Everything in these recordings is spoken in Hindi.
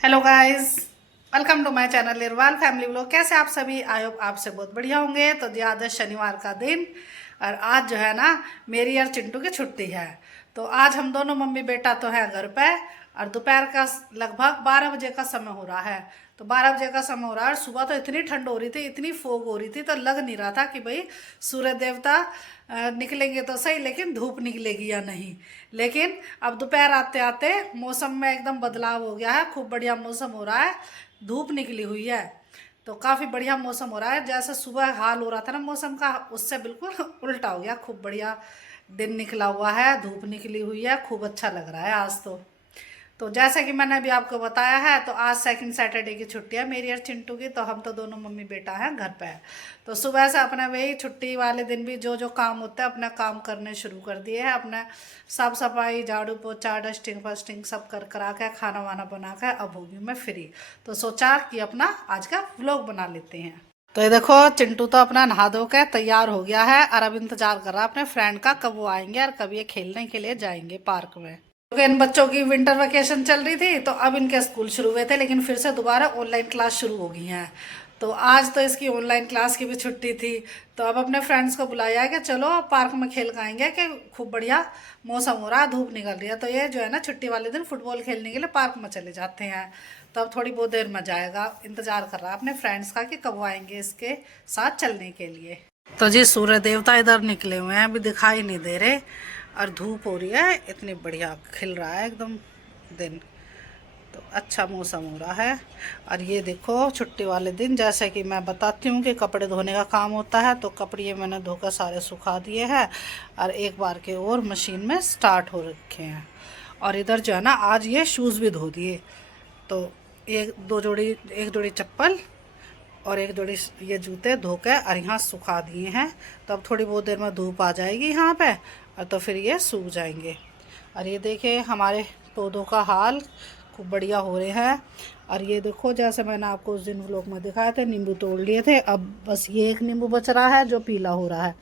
Hello guys, welcome to my channel लिरवाल फैमिली व्लॉग। कैसे आप सभी? आई होप आपसे बहुत बढ़िया होंगे। तो जी आज है शनिवार का दिन और आज जो है ना मेरी और चिंटू की छुट्टी है। तो आज हम दोनों मम्मी बेटा तो हैं घर पे और दोपहर का लगभग 12 बजे का समय हो रहा है। तो 12 बजे का समय हो रहा है और सुबह तो इतनी ठंड हो रही थी, इतनी फोग हो रही थी, तो लग नहीं रहा था कि भाई सूर्य देवता निकलेंगे तो सही, लेकिन धूप निकलेगी या नहीं। लेकिन अब दोपहर आते आते मौसम में एकदम बदलाव हो गया है, खूब बढ़िया मौसम हो रहा है, धूप निकली हुई है। तो काफ़ी बढ़िया मौसम हो रहा है। जैसे सुबह हाल हो रहा था ना मौसम का, उससे बिल्कुल उल्टा हो गया। खूब बढ़िया दिन निकला हुआ है, धूप निकली हुई है, खूब अच्छा लग रहा है आज तो जैसा कि मैंने अभी आपको बताया है, तो आज सेकंड सैटरडे की छुट्टी है मेरी और चिंटू की। तो हम तो दोनों मम्मी बेटा हैं घर पे। तो सुबह से अपना वही छुट्टी वाले दिन भी जो जो काम होता है अपना काम करने शुरू कर दिए हैं। अपना साफ सफाई, झाड़ू पोछा, डस्टिंग फस्टिंग सब कर करा के खाना वाना बना के अब होगी मैं फ्री। तो सोचा कि अपना आज का व्लॉग बना लेते हैं। तो ये देखो चिंटू तो अपना नहा धो के तैयार हो गया है और अब इंतजार कर रहा है अपने फ्रेंड का, कब वो आएंगे और कब ये खेलने के लिए जाएंगे पार्क में। क्योंकि इन बच्चों की विंटर वेकेशन चल रही थी, तो अब इनके स्कूल शुरू हुए थे, लेकिन फिर से दोबारा ऑनलाइन क्लास शुरू हो गई हैं। तो आज तो इसकी ऑनलाइन क्लास की भी छुट्टी थी। तो अब अपने फ्रेंड्स को बुलाया है कि चलो पार्क में खेल के आएंगे, कि खूब बढ़िया मौसम हो रहा है, धूप निकल रही है। तो ये जो है ना छुट्टी वाले दिन फुटबॉल खेलने के लिए पार्क में चले जाते हैं। तो अब थोड़ी बहुत देर में जाएगा, इंतजार कर रहा है अपने फ्रेंड्स का कि कब आएंगे इसके साथ चलने के लिए। तो जी सूर्य देवता इधर निकले हुए हैं, अभी दिखाई नहीं दे रहे और धूप हो रही है, इतनी बढ़िया खिल रहा है एकदम दिन। तो अच्छा मौसम हो रहा है। और ये देखो छुट्टी वाले दिन जैसे कि मैं बताती हूँ कि कपड़े धोने का काम होता है, तो कपड़े ये मैंने धोकर सारे सुखा दिए हैं और एक बार के और मशीन में स्टार्ट हो रखे हैं। और इधर जो है ना आज ये शूज़ भी धो दिए। तो एक जोड़ी चप्पल और एक जोड़ी ये जूते धोकर और यहाँ सुखा दिए हैं। तो अब थोड़ी बहुत देर में धूप आ जाएगी यहाँ पे और तो फिर ये सूख जाएंगे। और ये देखिए हमारे पौधों का हाल खूब बढ़िया हो रहे हैं। और ये देखो जैसे मैंने आपको उस दिन व्लॉग में दिखाया था, नींबू तोड़ लिए थे, अब बस ये एक नींबू बच रहा है जो पीला हो रहा है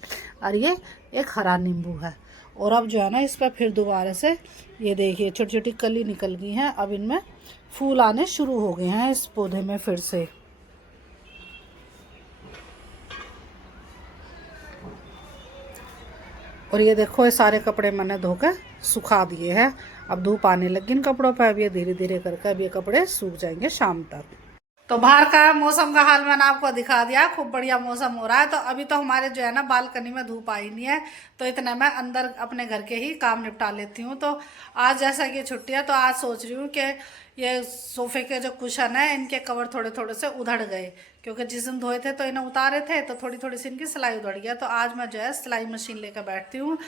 और ये एक हरा नींबू है। और अब जो है ना इस पर फिर दोबारा से ये देखिए छोटी छोटी कली निकल गई हैं, अब इनमें फूल आने शुरू हो गए हैं इस पौधे में फिर से। और ये देखो ये सारे कपड़े मैंने धोकर सुखा दिए हैं। अब धूप आने लगी इन कपड़ों पर, अब ये धीरे धीरे करके अब ये कपड़े सूख जाएंगे शाम तक। तो बाहर का मौसम का हाल मैंने आपको दिखा दिया, खूब बढ़िया मौसम हो रहा है। तो अभी तो हमारे जो है ना बालकनी में धूप आई नहीं है, तो इतना मैं अंदर अपने घर के ही काम निपटा लेती हूँ। तो आज जैसा कि छुट्टी है, तो आज सोच रही हूँ कि ये सोफे के जो कुशन है इनके कवर थोड़े थोड़े से उधड़ गए, क्योंकि जिस दिन धोए थे तो इन्हें उतारे थे, तो थोड़ी थोड़ी सी इनकी सिलाई उधड़ गया। तो आज मैं जो है सिलाई मशीन लेकर बैठती हूँ।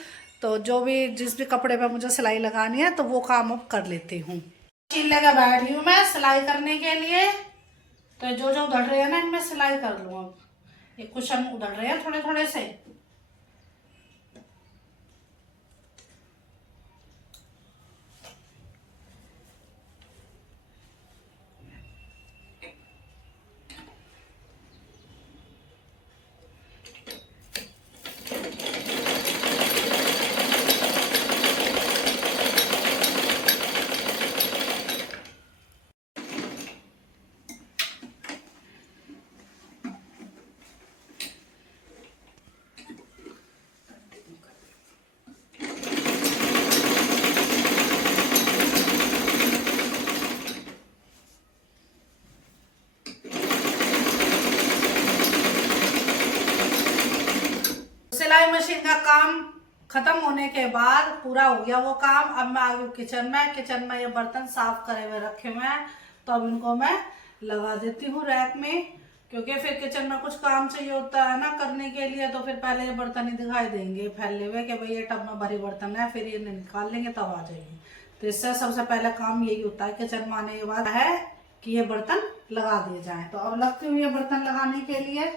तो जो भी जिस भी कपड़े पर मुझे सिलाई लगानी है तो वो काम अब कर लेती हूँ। मशीन लेकर बैठ रही हूँ मैं सिलाई करने के लिए। तो जो जो उधड़ रहे हैं ना इनमें सिलाई कर लूँ। अब ये कुशन उधड़ रहे हैं थोड़े थोड़े से। सिलाई मशीन का काम खत्म होने के बाद पूरा हो गया वो काम। अब मैं आ गई किचन में। किचन में ये बर्तन साफ करे हुए रखे हुए हैं, तो अब इनको मैं लगा देती हूँ रैक में, क्योंकि फिर किचन में कुछ काम चाहिए होता है ना करने के लिए। तो फिर पहले ये बर्तन ही दिखाई देंगे फैले हुए कि भाई ये टब में भरी बर्तन है, फिर ये निकाल लेंगे तब आ जाएगी। तो इससे सबसे पहले काम यही होता है किचन में आने के बाद है कि ये बर्तन लगा दिए जाए। तो अब लगती हूँ ये बर्तन लगाने के लिए।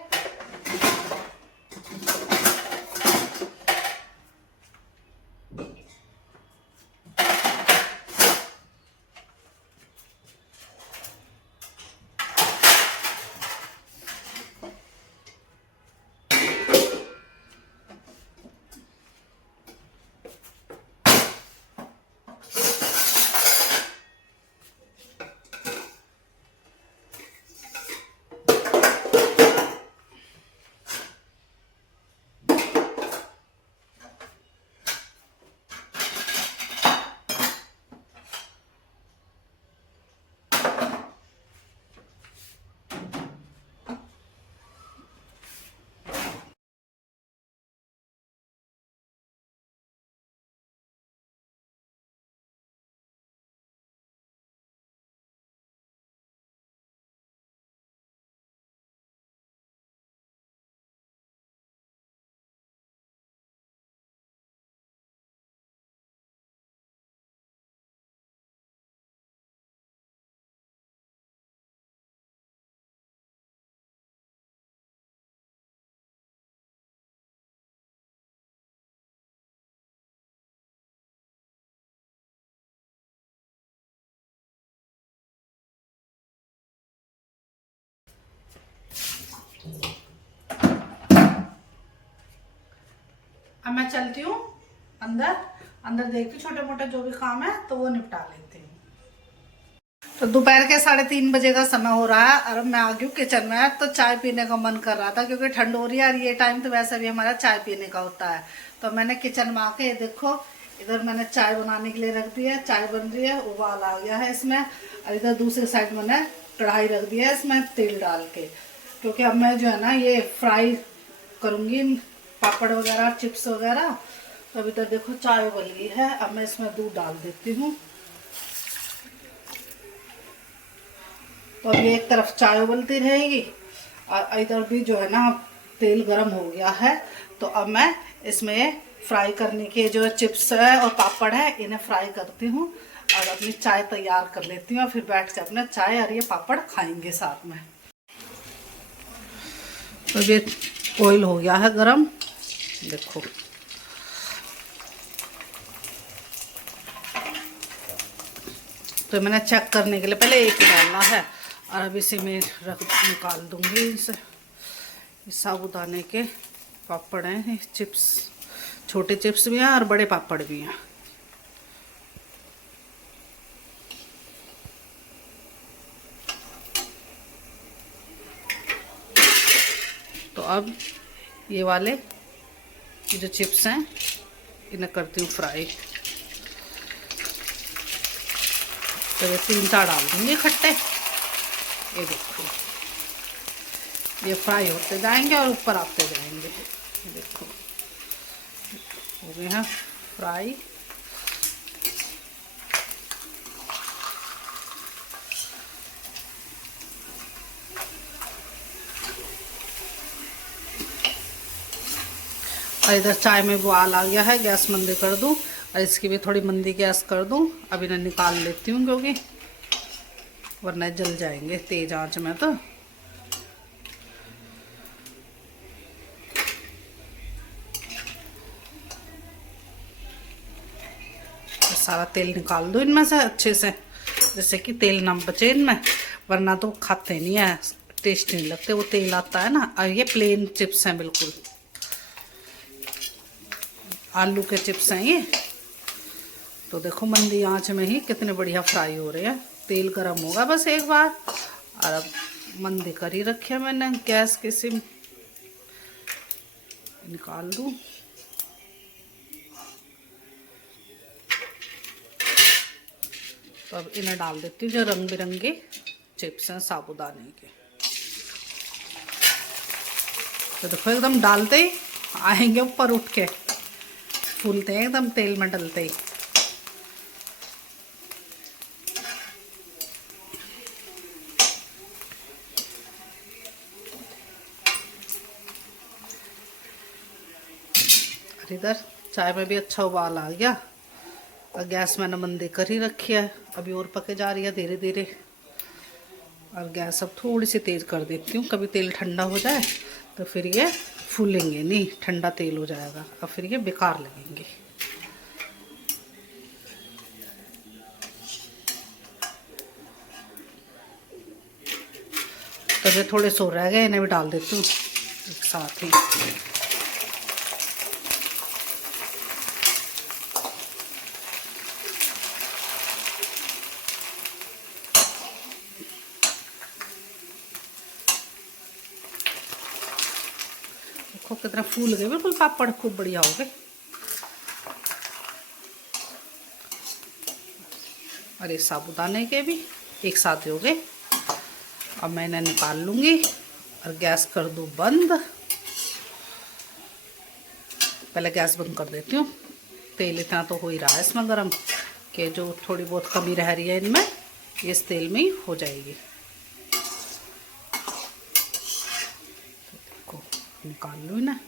मैं चलती हूँ अंदर, अंदर देखती हूँ छोटे मोटे जो भी काम है तो वो निपटा लेती हूँ। तो दोपहर के 3:30 बजे का समय हो रहा है और मैं आ गई हूँ किचन में। तो चाय पीने का मन कर रहा था क्योंकि ठंड हो रही है और ये टाइम तो वैसे भी हमारा चाय पीने का होता है। तो मैंने किचन में आके ये देखो, इधर मैंने चाय बनाने के लिए रख दी है, चाय बन रही है, उबाल आ गया है इसमें। और इधर दूसरी साइड मैंने कढ़ाई रख दी है इसमें तेल डाल के, क्योंकि अब मैं जो है ना ये फ्राई करूँगी पापड़ वगैरह, चिप्स वगैरह। तो अब इधर देखो चाय उबल गई है, अब मैं इसमें दूध डाल देती हूँ। तो अब ये एक तरफ चाय उबलती रहेगी और इधर भी जो है ना तेल गरम हो गया है। तो अब मैं इसमें फ्राई करने के जो चिप्स है और पापड़ है इन्हें फ्राई करती हूँ और अपनी चाय तैयार कर लेती हूँ और फिर बैठ के अपना चाय और ये पापड़ खाएंगे साथ में। तो ये ऑयल हो गया है गरम, देखो। तो मैंने चेक करने के लिए पहले एक ही डालना है और अब इसी में निकाल दूंगी इसे। साबूदाने के पापड़ हैं, चिप्स, छोटे चिप्स भी हैं और बड़े पापड़ भी हैं। तो अब ये वाले जो चिप्स हैं इन्हें करती हूँ फ्राई। तो ये 3-4 डाल दूँगी खट्टे, ये देखो ये फ्राई होते जाएंगे और ऊपर आते जाएंगे। देखो हो गए हैं फ्राई। और इधर चाय में उबाल आ गया है, गैस मंदी कर दूं और इसकी भी थोड़ी मंदी गैस कर दूं। अब इन्हें निकाल लेती हूँ क्योंकि वरना जल जाएंगे तेज आंच में। तो सारा तेल निकाल दो इनमें से अच्छे से, जैसे कि तेल ना बचे इनमें, वरना तो खाते नहीं है, टेस्ट नहीं लगते, वो तेल आता है ना। और ये प्लेन चिप्स हैं, बिल्कुल आलू के चिप्स हैं ये। तो देखो मंदी आंच में ही कितने बढ़िया फ्राई हो रहे हैं। तेल गरम होगा बस एक बार और अब मंदी कर ही रखे मैंने गैस की सिम। निकाल दूँ। तो अब इन्हें डाल देती हूँ जो रंग बिरंगे चिप्स हैं साबूदाने के। तो देखो एकदम डालते ही आएंगे ऊपर उठ के, फूलते हैं एकदम तेल में डलते ही। और इधर चाय में भी अच्छा उबाल आ गया और गैस मैंने मंदी कर ही रखी है, अभी और पके जा रही है धीरे धीरे। और गैस अब थोड़ी सी तेज़ कर देती हूँ, कभी तेल ठंडा हो जाए तो फिर ये फूलेंगे नहीं, ठंडा तेल हो जाएगा और फिर ये बेकार लगेंगे। तो ये थोड़े सो रह गए, इन्हें भी डाल देती हूँ एक साथ ही। देखो कितना फूल गए, बिल्कुल पापड़ खूब बढ़िया हो गए। और ये साबूदाने के भी एक साथ हो गए। अब मैं इन्हें निकाल लूँगी और गैस कर दूँ बंद। पहले गैस बंद कर देती हूँ। तेल इतना तो हो ही रहा है इसमें गरम कि जो थोड़ी बहुत कमी रह रही है इनमें ये इस तेल में ही हो जाएगी। तो देखो निकाल लूँ ना।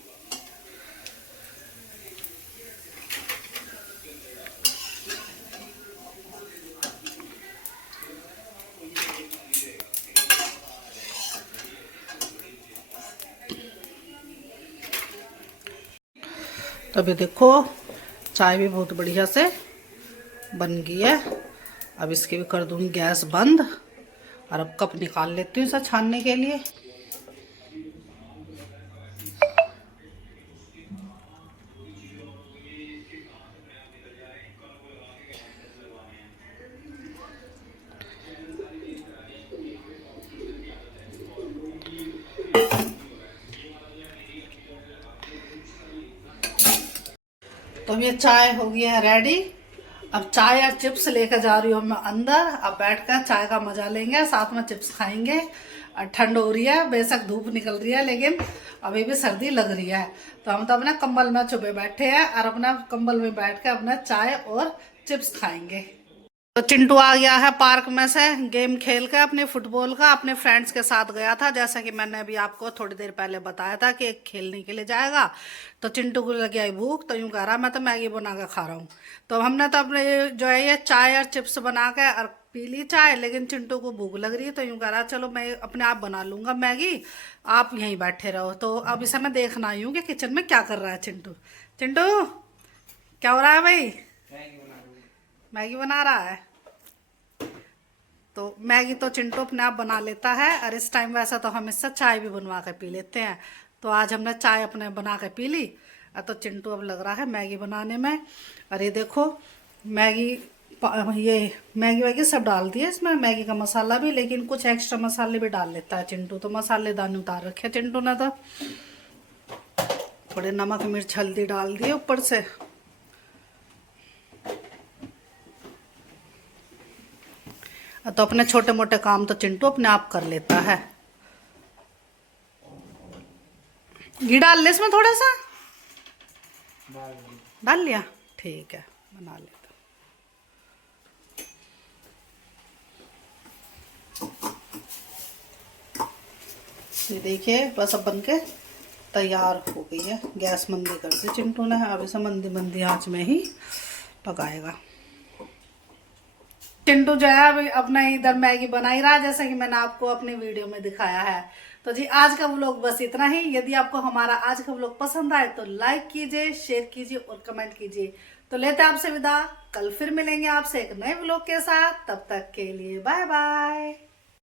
तो अभी देखो चाय भी बहुत बढ़िया से बन गई है। अब इसकी भी कर दूँगी गैस बंद और अब कप निकाल लेती हूँ इसे छानने के लिए। अब ये चाय हो गई है रेडी। अब चाय और चिप्स लेकर जा रही हूँ मैं अंदर। अब बैठकर चाय का मजा लेंगे, साथ में चिप्स खाएंगे। और ठंड हो रही है, बेशक धूप निकल रही है, लेकिन अभी भी सर्दी लग रही है। तो हम तो अपने कंबल में चुपे बैठे हैं और अपना कंबल में बैठ कर अपना चाय और चिप्स खाएंगे। तो चिंटू आ गया है पार्क में से गेम खेल के, अपने फुटबॉल का अपने फ्रेंड्स के साथ गया था, जैसा कि मैंने अभी आपको थोड़ी देर पहले बताया था कि खेलने के लिए जाएगा। तो चिंटू को लगी आई भूख, तो यूँ कह रहा मैं तो मैगी बना के खा रहा हूँ। तो हमने तो अपने जो है ये चाय और चिप्स बना के और पी ली चाय, लेकिन चिंटू को भूख लग रही है, तो यूँ कह रहा चलो मैं अपने आप बना लूँगा मैगी, आप यहीं बैठे रहो। तो अब इसे मैं देखना आई हूँ कि किचन में क्या कर रहा है चिंटू। चिंटू क्या हो रहा है भाई? मैगी बना रहा है। तो मैगी तो चिंटू अपने आप बना लेता है, और इस टाइम वैसा तो हम इससे चाय भी बनवा के पी लेते हैं। तो आज हमने चाय अपने बना के पी ली, और तो चिंटू अब लग रहा है मैगी बनाने में। और ये देखो मैगी, ये मैगी वैगी सब डाल दिए इसमें, मैगी का मसाला भी, लेकिन कुछ एक्स्ट्रा मसाले भी डाल लेता है चिंटू। तो मसालेदानी उतार रखे चिंटू ने, तो थोड़े नमक मिर्च हल्दी डाल दिए ऊपर से। तो अपने छोटे मोटे काम तो चिंटू अपने आप कर लेता है। घी डाल ले इसमें थोड़ा सा, डाल लिया, ठीक है बना लेता। ये देखिए बस अब बन के तैयार हो गई है। गैस मंदी कर दी चिंटू ने, अब इसे मंदी मंदी आंच में ही पकाएगा। चिंटू जो है अभी अपना इधर मैगी बना ही रहा, जैसा कि मैंने आपको अपनी वीडियो में दिखाया है। तो जी आज का व्लॉग बस इतना ही। यदि आपको हमारा आज का व्लॉग पसंद आए तो लाइक कीजिए, शेयर कीजिए और कमेंट कीजिए। तो लेते हैं आपसे विदा, कल फिर मिलेंगे आपसे एक नए व्लॉग के साथ। तब तक के लिए बाय बाय।